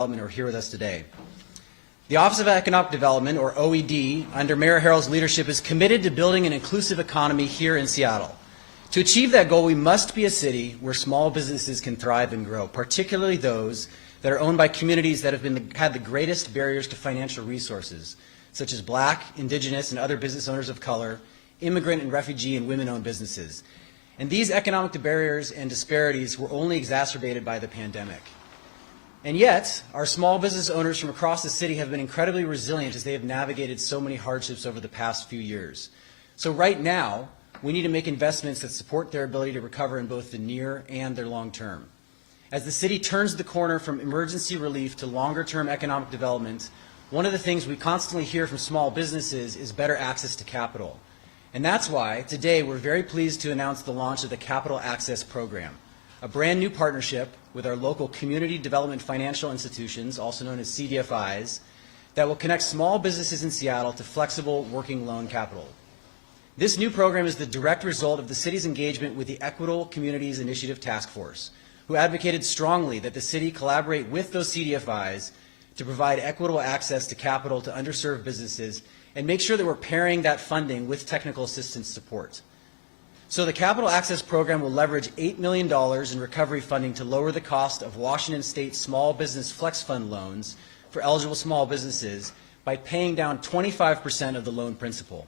are here with us today. The Office of Economic Development, or OED, under Mayor Harrell's leadership is committed to building an inclusive economy here in Seattle. To achieve that goal, we must be a city where small businesses can thrive and grow, particularly those that are owned by communities that have had the greatest barriers to financial resources, such as Black, Indigenous, and other business owners of color, immigrant and refugee and women-owned businesses. And these economic barriers and disparities were only exacerbated by the pandemic. And yet, our small business owners from across the city have been incredibly resilient as they have navigated so many hardships over the past few years. So right now, we need to make investments that support their ability to recover in both the near and their long term. As the city turns the corner from emergency relief to longer-term economic development, one of the things we constantly hear from small businesses is better access to capital. And that's why today we're very pleased to announce the launch of the Capital Access Program, a brand new partnership with our local community development financial institutions, also known as CDFIs, that will connect small businesses in Seattle to flexible working loan capital. This new program is the direct result of the city's engagement with the Equitable Communities Initiative Taskforce, who advocated strongly that the city collaborate with those CDFIs to provide equitable access to capital to underserved businesses and make sure that we're pairing that funding with technical assistance support. So the Capital Access Program will leverage $8 million in recovery funding to lower the cost of Washington State Small Business Flex Fund loans for eligible small businesses by paying down 25% of the loan principal.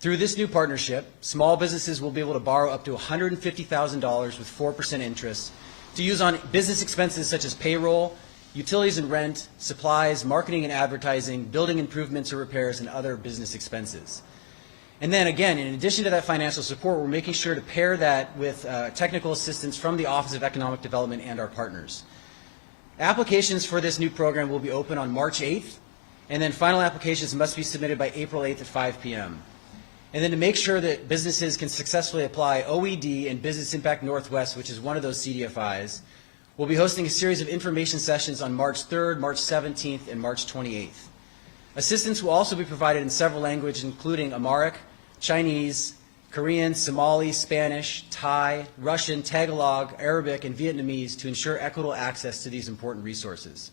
Through this new partnership, small businesses will be able to borrow up to $150,000 with 4% interest to use on business expenses such as payroll, utilities and rent, supplies, marketing and advertising, building improvements or repairs, and other business expenses. And then again, in addition to that financial support, we're making sure to pair that with technical assistance from the Office of Economic Development and our partners. Applications for this new program will be open on March 8th, and then final applications must be submitted by April 8th at 5 p.m. And then to make sure that businesses can successfully apply, OED and Business Impact Northwest, which is one of those CDFIs, will be hosting a series of information sessions on March 3rd, March 17th, and March 28th. Assistance will also be provided in several languages, including Amharic, Chinese, Korean, Somali, Spanish, Thai, Russian, Tagalog, Arabic, and Vietnamese to ensure equitable access to these important resources.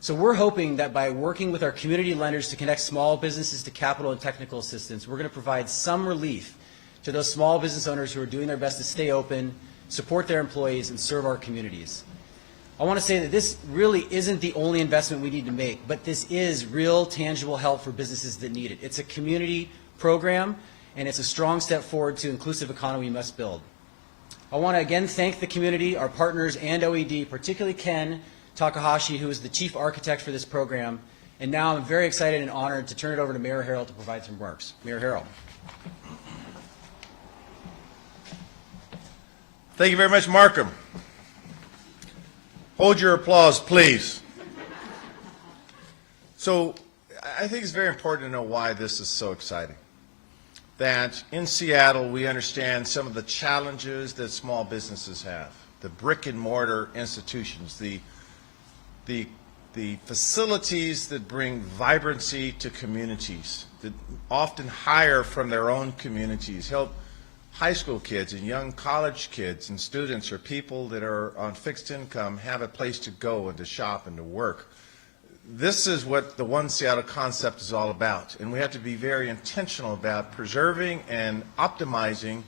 So we're hoping that by working with our community lenders to connect small businesses to capital and technical assistance, we're going to provide some relief to those small business owners who are doing their best to stay open, support their employees, and serve our communities. I want to say that this really isn't the only investment we need to make, but this is real, tangible help for businesses that need it. It's a community program, and it's a strong step forward to inclusive economy we must build. I want to again thank the community, our partners, and OED, particularly Ken Takahashi, who is the chief architect for this program. And now I'm very excited and honored to turn it over to Mayor Harrell to provide some remarks. Mayor Harrell. Thank you very much, Markham. Hold your applause, please. So I think it's very important to know why this is so exciting. That in Seattle, we understand some of the challenges that small businesses have. The brick and mortar institutions, the facilities that bring vibrancy to communities, that often hire from their own communities, help high school kids and young college kids and students or people that are on fixed income have a place to go and to shop and to work. This is what the One Seattle concept is all about, and we have to be very intentional about preserving and optimizing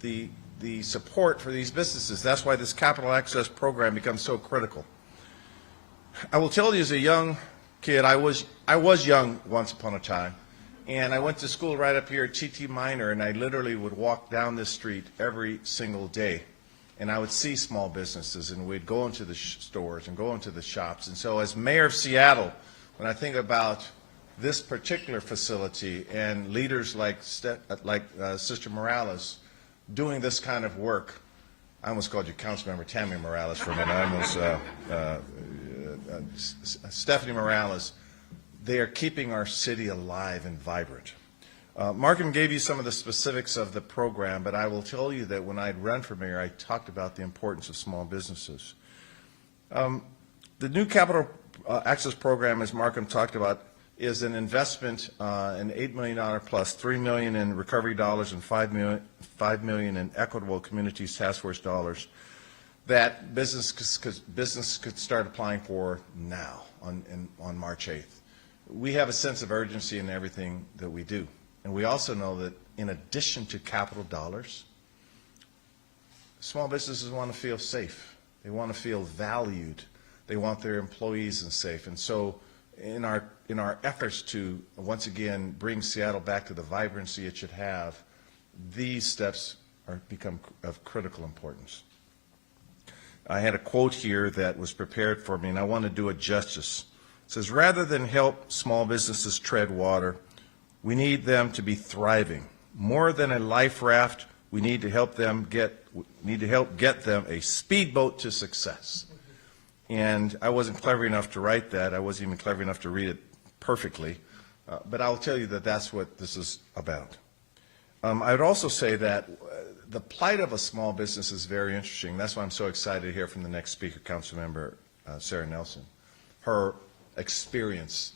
the support for these businesses. That's why this Capital Access Program becomes so critical. I will tell you, as a young kid, I was young once upon a time, and I went to school right up here at TT Minor, and I literally would walk down this street every single day. And I would see small businesses, and we'd go into the stores and go into the shops. And so as mayor of Seattle, when I think about this particular facility and leaders like Sister Morales doing this kind of work, I almost called you Councilmember Tammy Morales for a minute. I almost, Stephanie Morales, they are keeping our city alive and vibrant. Markham gave you some of the specifics of the program, but I will tell you that when I'd run for mayor, I talked about the importance of small businesses. The new Capital Access Program, as Markham talked about, is an investment in $8 million plus $3 million in recovery dollars and $5 million in Equitable Communities Taskforce dollars that business could start applying for now on March 8th. We have a sense of urgency in everything that we do. And we also know that in addition to capital dollars, small businesses want to feel safe. They want to feel valued. They want their employees safe. And so in our efforts to, once again, bring Seattle back to the vibrancy it should have, these steps become of critical importance. I had a quote here that was prepared for me, and I want to do it justice. It says, rather than help small businesses tread water, we need them to be thriving. More than a life raft, we need to help get them a speedboat to success. And I wasn't clever enough to write that. I wasn't even clever enough to read it perfectly. But I'll tell you that that's what this is about. I would also say that the plight of a small business is very interesting. That's why I'm so excited to hear from the next speaker, Councilmember Sara Nelson. Her experience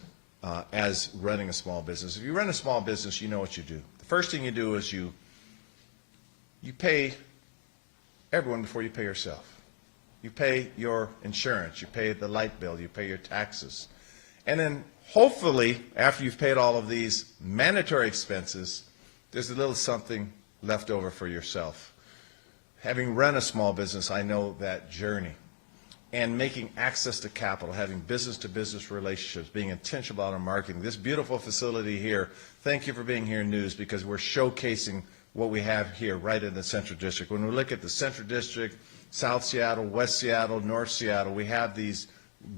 as running a small business. If you run a small business, you know what you do. The first thing you do is you pay everyone before you pay yourself. You pay your insurance, you pay the light bill, you pay your taxes. And then hopefully, after you've paid all of these mandatory expenses, there's a little something left over for yourself. Having run a small business, I know that journey. And making access to capital, having business-to-business relationships, being intentional about our marketing. This beautiful facility here, thank you for being here, News, because we're showcasing what we have here right in the Central District. When we look at the Central District, South Seattle, West Seattle, North Seattle, we have these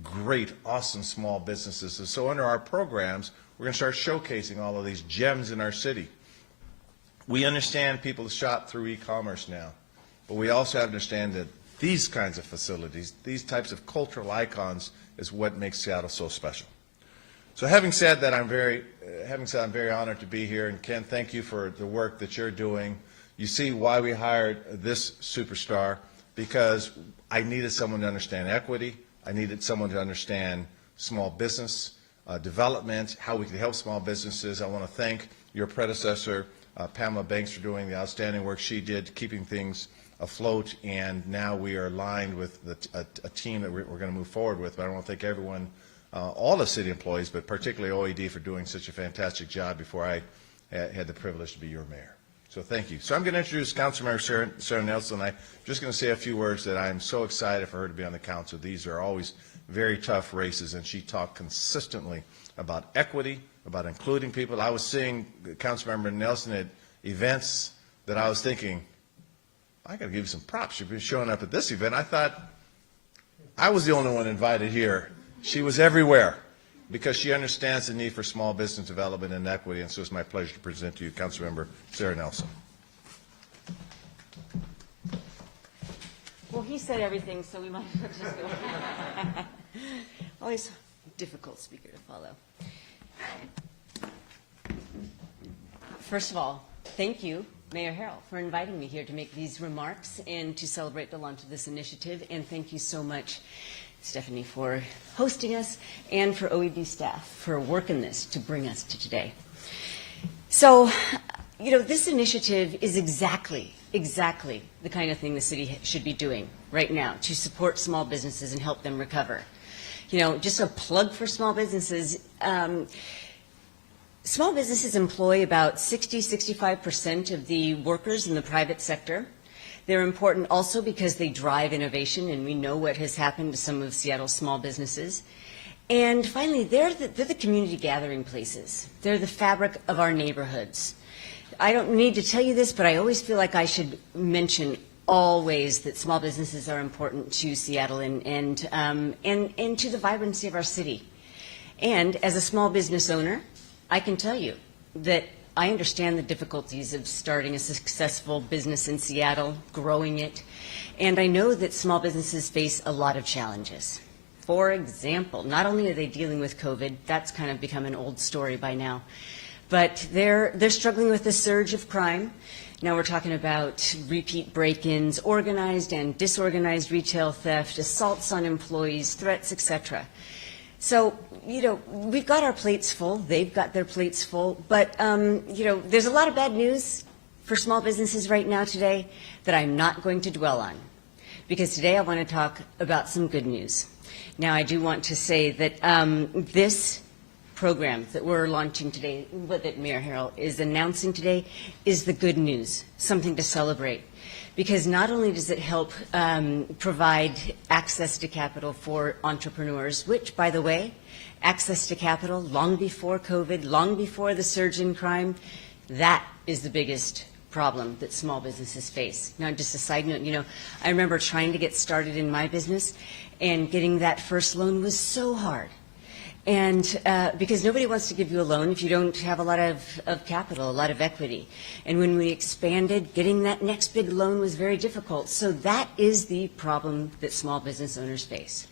great, awesome small businesses. And so under our programs, we're going to start showcasing all of these gems in our city. We understand people shop through e-commerce now, but we also have to understand that these kinds of facilities, these types of cultural icons, is what makes Seattle so special. So having said that, I'm very honored to be here. And Ken, thank you for the work that you're doing. You see why we hired this superstar, because I needed someone to understand equity. I needed someone to understand small business development, how we can help small businesses. I want to thank your predecessor, Pamela Banks, for doing the outstanding work she did, keeping things afloat, and now we are aligned with a team that we're going to move forward with. But I want to thank everyone, all the city employees, but particularly OED, for doing such a fantastic job before I had the privilege to be your mayor. So thank you. So I'm going to introduce Councilmember Sara Nelson. I'm just going to say a few words that I'm so excited for her to be on the council. These are always very tough races, and she talked consistently about equity, about including people. I was seeing Councilmember Nelson at events that I was thinking, I got to give you some props. You've been showing up at this event. I thought I was the only one invited here. She was everywhere because she understands the need for small business development and equity, and so it's my pleasure to present to you Councilmember Sara Nelson. Well, he said everything, so we might as well just go. Always a difficult speaker to follow. First of all, thank you, Mayor Harrell, for inviting me here to make these remarks and to celebrate the launch of this initiative. And thank you so much, Stephanie, for hosting us, and for OED staff for working this to bring us to today. So, you know, this initiative is exactly the kind of thing the city should be doing right now to support small businesses and help them recover. You know, just a plug for small businesses. Small businesses employ about 65% of the workers in the private sector. They're important also because they drive innovation, and we know what has happened to some of Seattle's small businesses. And finally, they're the community gathering places. They're the fabric of our neighborhoods. I don't need to tell you this, but I always feel like I should mention all ways that small businesses are important to Seattle and to the vibrancy of our city. And as a small business owner, I can tell you that I understand the difficulties of starting a successful business in Seattle, growing it, and I know that small businesses face a lot of challenges. For example, not only are they dealing with COVID, that's kind of become an old story by now, but they're struggling with the surge of crime. Now we're talking about repeat break-ins, organized and disorganized retail theft, assaults on employees, threats, etc. So, you know, we've got our plates full, they've got their plates full, but, you know, there's a lot of bad news for small businesses right now today that I'm not going to dwell on. because today I want to talk about some good news. Now, I do want to say that this program that we're launching today, that Mayor Harrell is announcing today, is the good news, something to celebrate. Because not only does it help provide access to capital for entrepreneurs, which, by the way, access to capital long before COVID, long before the surge in crime, that is the biggest problem that small businesses face. Now, just a side note, I remember trying to get started in my business, and getting that first loan was so hard. And because nobody wants to give you a loan if you don't have a lot of capital, a lot of equity. And when we expanded, getting that next big loan was very difficult. So that is the problem that small business owners face.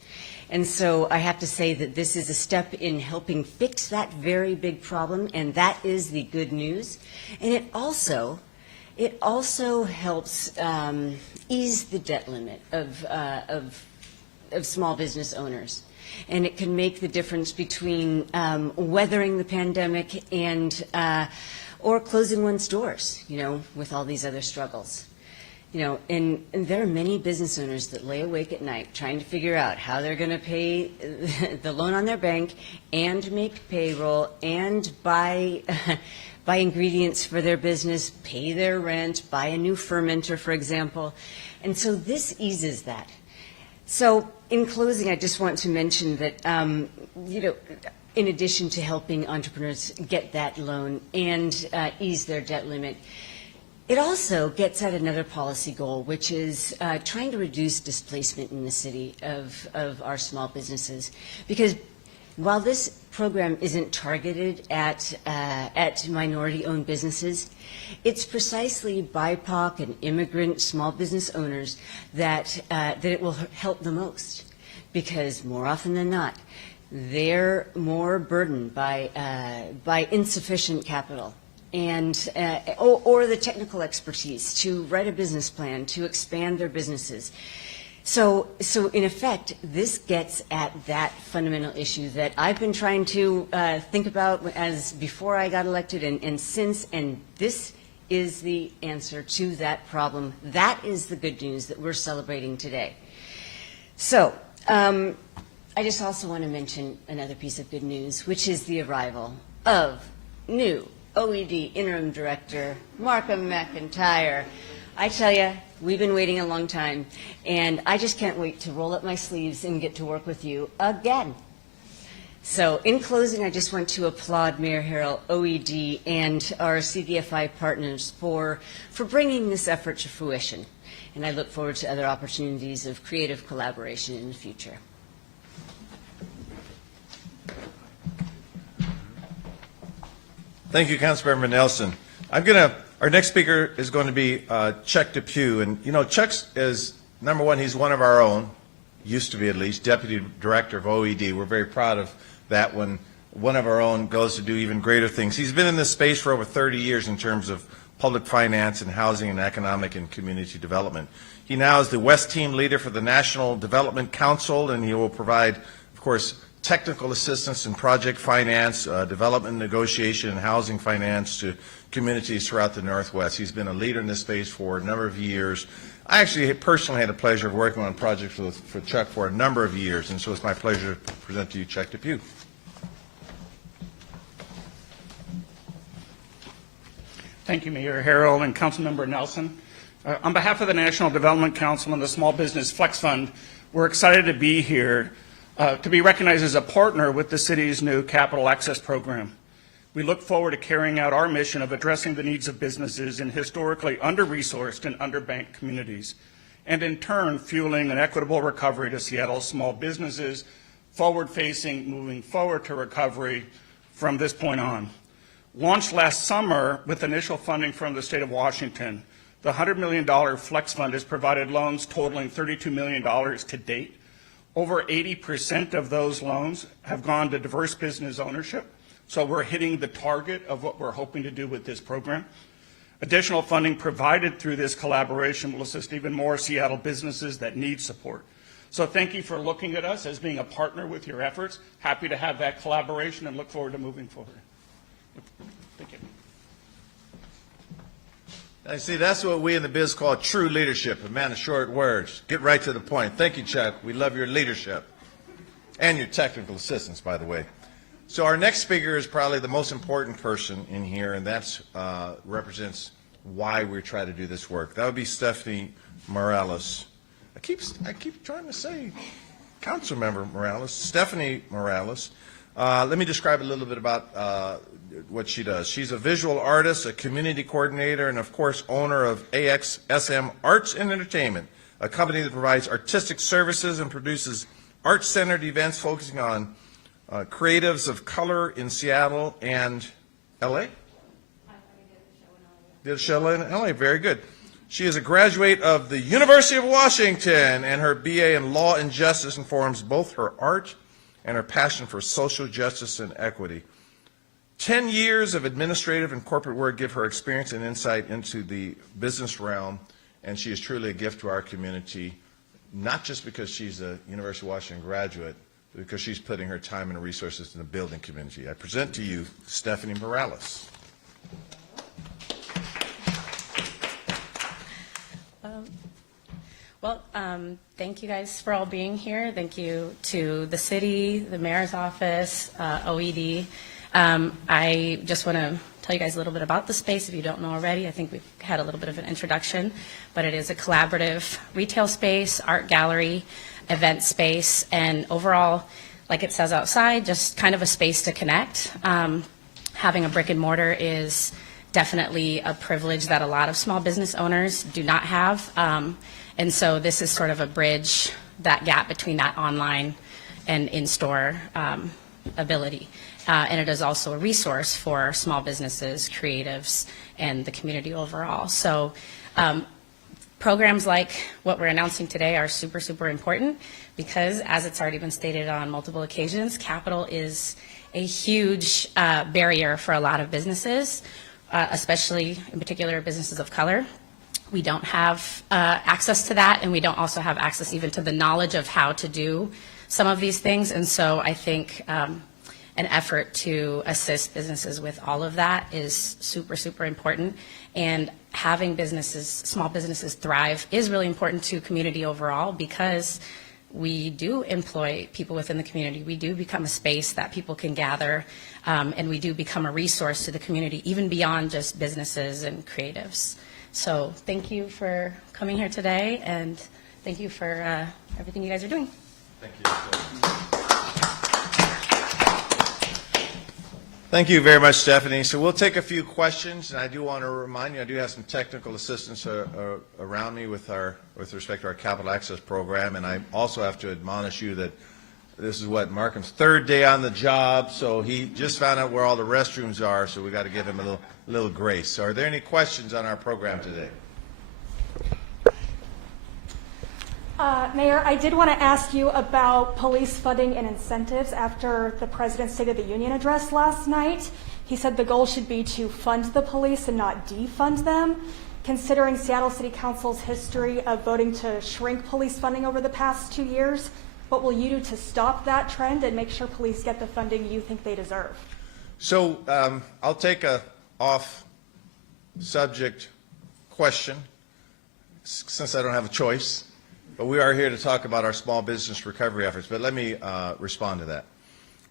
And so I have to say that this is a step in helping fix that very big problem, and that is the good news. And it also helps ease the debt limit of small business owners. And it can make the difference between weathering the pandemic and or closing one's doors, with all these other struggles. And there are many business owners that lay awake at night trying to figure out how they're going to pay the loan on their bank and make payroll and buy ingredients for their business, pay their rent, buy a new fermenter, for example. And so this eases that. So in closing, I just want to mention that, in addition to helping entrepreneurs get that loan and ease their debt limit, it also gets at another policy goal, which is trying to reduce displacement in the city of our small businesses. Because while this program isn't targeted at minority-owned businesses, it's precisely BIPOC and immigrant small business owners that it will help the most, because more often than not, they're more burdened by insufficient capital and or the technical expertise to write a business plan, to expand their businesses. So in effect, this gets at that fundamental issue that I've been trying to think about as before I got elected and since, and this is the answer to that problem. That is the good news that we're celebrating today. So I just also want to mention another piece of good news, which is the arrival of new OED Interim Director Markham McIntyre. I tell you, we've been waiting a long time, and I just can't wait to roll up my sleeves and get to work with you again. So in closing, I just want to applaud Mayor Harrell, OED, and our CDFI partners for bringing this effort to fruition. And I look forward to other opportunities of creative collaboration in the future. Thank you, Councilmember Nelson. Our next speaker is going to be Chuck Depew. And, Chuck is, number one, he's one of our own, used to be at least, Deputy Director of OED. We're very proud of that when one of our own goes to do even greater things. He's been in this space for over 30 years in terms of public finance and housing and economic and community development. He now is the West Team Leader for the National Development Council, and he will provide, of course, technical assistance in project finance, development negotiation, and housing finance to communities throughout the Northwest. He's been a leader in this space for a number of years. I actually personally had the pleasure of working on projects for Chuck for a number of years, and so it's my pleasure to present to you Chuck Depew. Thank you, Mayor Harrell and Councilmember Nelson. On behalf of the National Development Council and the Small Business Flex Fund, we're excited to be here to be recognized as a partner with the city's new Capital Access Program. We look forward to carrying out our mission of addressing the needs of businesses in historically under-resourced and underbanked communities, and in turn fueling an equitable recovery to Seattle's small businesses, forward-facing, moving forward to recovery from this point on. Launched last summer with initial funding from the state of Washington, the $100 million Flex Fund has provided loans totaling $32 million to date. Over 80% of those loans have gone to diverse business ownership, so we're hitting the target of what we're hoping to do with this program. Additional funding provided through this collaboration will assist even more Seattle businesses that need support. So thank you for looking at us as being a partner with your efforts. Happy to have that collaboration and look forward to moving forward. Thank you. I see, that's what we in the biz call true leadership, a man of short words. Get right to the point. Thank you, Chuck. We love your leadership and your technical assistance, by the way. So our next speaker is probably the most important person in here, and that's represents why we try to do this work. That would be Stephanie Morales. I keep trying to say Councilmember Morales, Stephanie Morales. Let me describe a little bit about what she does. She's a visual artist, a community coordinator, and of course owner of AXSM Arts and Entertainment, a company that provides artistic services and produces art-centered events focusing on creatives of color in Seattle and L.A.? Did a show in L.A., very good. She is a graduate of the University of Washington, and her BA in Law and Justice informs both her art and her passion for social justice and equity. 10 years of administrative and corporate work give her experience and insight into the business realm, and she is truly a gift to our community, not just because she's a University of Washington graduate, but because she's putting her time and resources in the building community. I present to you Stephanie Morales. Thank you guys for all being here. Thank you to the city, the mayor's office, OED. I just want to tell you guys a little bit about the space if you don't know already. I think we've had a little bit of an introduction, but it is a collaborative retail space, art gallery, event space, and overall, like it says outside, just kind of a space to connect. Having a brick and mortar is definitely a privilege that a lot of small business owners do not have. And so this is sort of a bridge, that gap between that online and in-store ability. And it is also a resource for small businesses, creatives, and the community overall. So programs like what we're announcing today are super, super important because, as it's already been stated on multiple occasions, capital is a huge barrier for a lot of businesses, especially in particular businesses of color. We don't have access to that, and we don't also have access even to the knowledge of how to do some of these things. And so I think an effort to assist businesses with all of that is super, super important. And having businesses, small businesses thrive is really important to community overall because we do employ people within the community. We do become a space that people can gather, and we do become a resource to the community, even beyond just businesses and creatives. So thank you for coming here today, and thank you for everything you guys are doing. Thank you. Thank you very much, Stephanie. So we'll take a few questions, and I do want to remind you, I do have some technical assistance around me with respect to our capital access program, and I also have to admonish you that this is Markham's third day on the job, so he just found out where all the restrooms are, so we got to give him a little grace. So are there any questions on our program today? Mayor, I did want to ask you about police funding and incentives after the President's State of the Union address last night. He said the goal should be to fund the police and not defund them. Considering Seattle City Council's history of voting to shrink police funding over the past 2 years, what will you do to stop that trend and make sure police get the funding you think they deserve? So I'll take a off-subject question since I don't have a choice. But we are here to talk about our small business recovery efforts. But let me respond to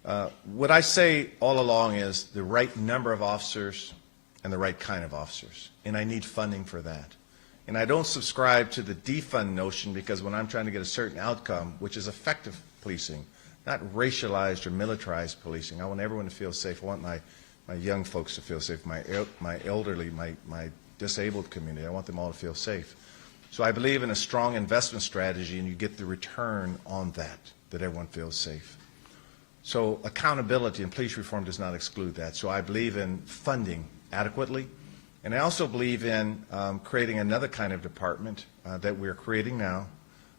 that. What I say all along is the right number of officers and the right kind of officers. And I need funding for that. And I don't subscribe to the defund notion because when I'm trying to get a certain outcome, which is effective policing, not racialized or militarized policing. I want everyone to feel safe. I want my young folks to feel safe, my elderly, my disabled community. I want them all to feel safe. So I believe in a strong investment strategy, and you get the return on that everyone feels safe. So accountability and police reform does not exclude that. So I believe in funding adequately, and I also believe in creating another kind of department that we're creating now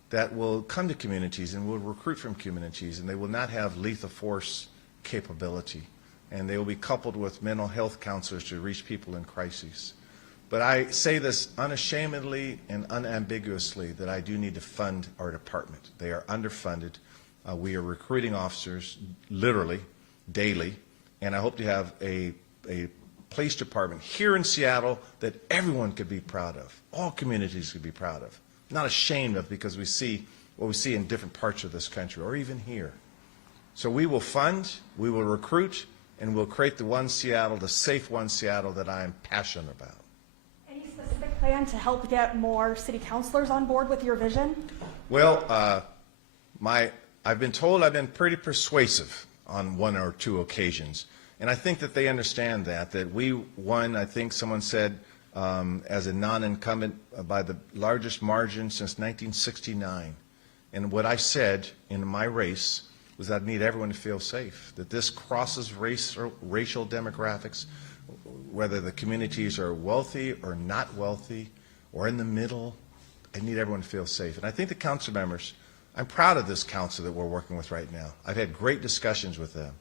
that will come to communities and will recruit from communities, and they will not have lethal force capability, and they will be coupled with mental health counselors to reach people in crises. But I say this unashamedly and unambiguously that I do need to fund our department. They are underfunded. We are recruiting officers literally daily, and I hope to have a police department here in Seattle that everyone could be proud of, all communities could be proud of, not ashamed of because we see what we see in different parts of this country or even here. So we will fund, we will recruit, and we'll create the one Seattle, the safe one Seattle that I am passionate about. Any specific plan to help get more city councilors on board with your vision? Well, I've been told I've been pretty persuasive on one or two occasions. And I think that they understand that we won, I think someone said, as a non-incumbent by the largest margin since 1969. And what I said in my race was I need everyone to feel safe, that this crosses race or racial demographics, whether the communities are wealthy or not wealthy or in the middle. I need everyone to feel safe. And I think the council members, I'm proud of this council that we're working with right now. I've had great discussions with them.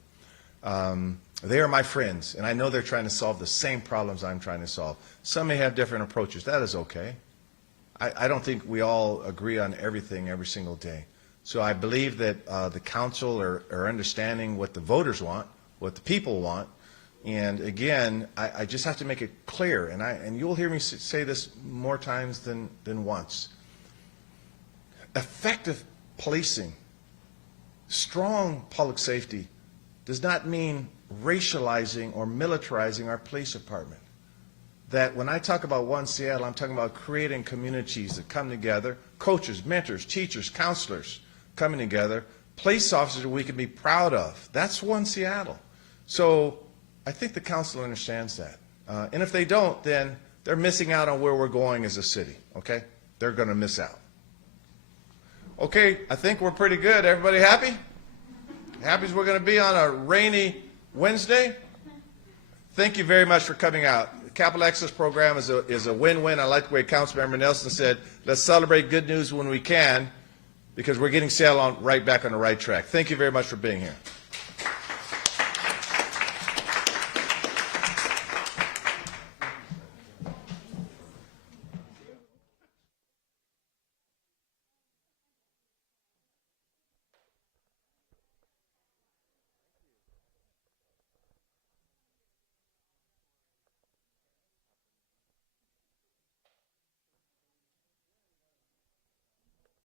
They are my friends, and I know they're trying to solve the same problems I'm trying to solve. Some may have different approaches. That is okay. I don't think we all agree on everything every single day. So I believe that the council are understanding what the voters want, what the people want. And again, I just have to make it clear, and you'll hear me say this more times than once. Effective policing, strong public safety does not mean racializing or militarizing our police department. That when I talk about One Seattle, I'm talking about creating communities that come together, coaches, mentors, teachers, counselors coming together, police officers we can be proud of. That's One Seattle. So I think the council understands that. And if they don't, then they're missing out on where we're going as a city, okay? They're going to miss out. Okay, I think we're pretty good. Everybody happy? Happy as we're going to be on a rainy Wednesday? Thank you very much for coming out. The Capital Access Program is a win-win. I like the way Councilmember Nelson said, let's celebrate good news when we can, because we're getting Seattle right back on the right track. Thank you very much for being here.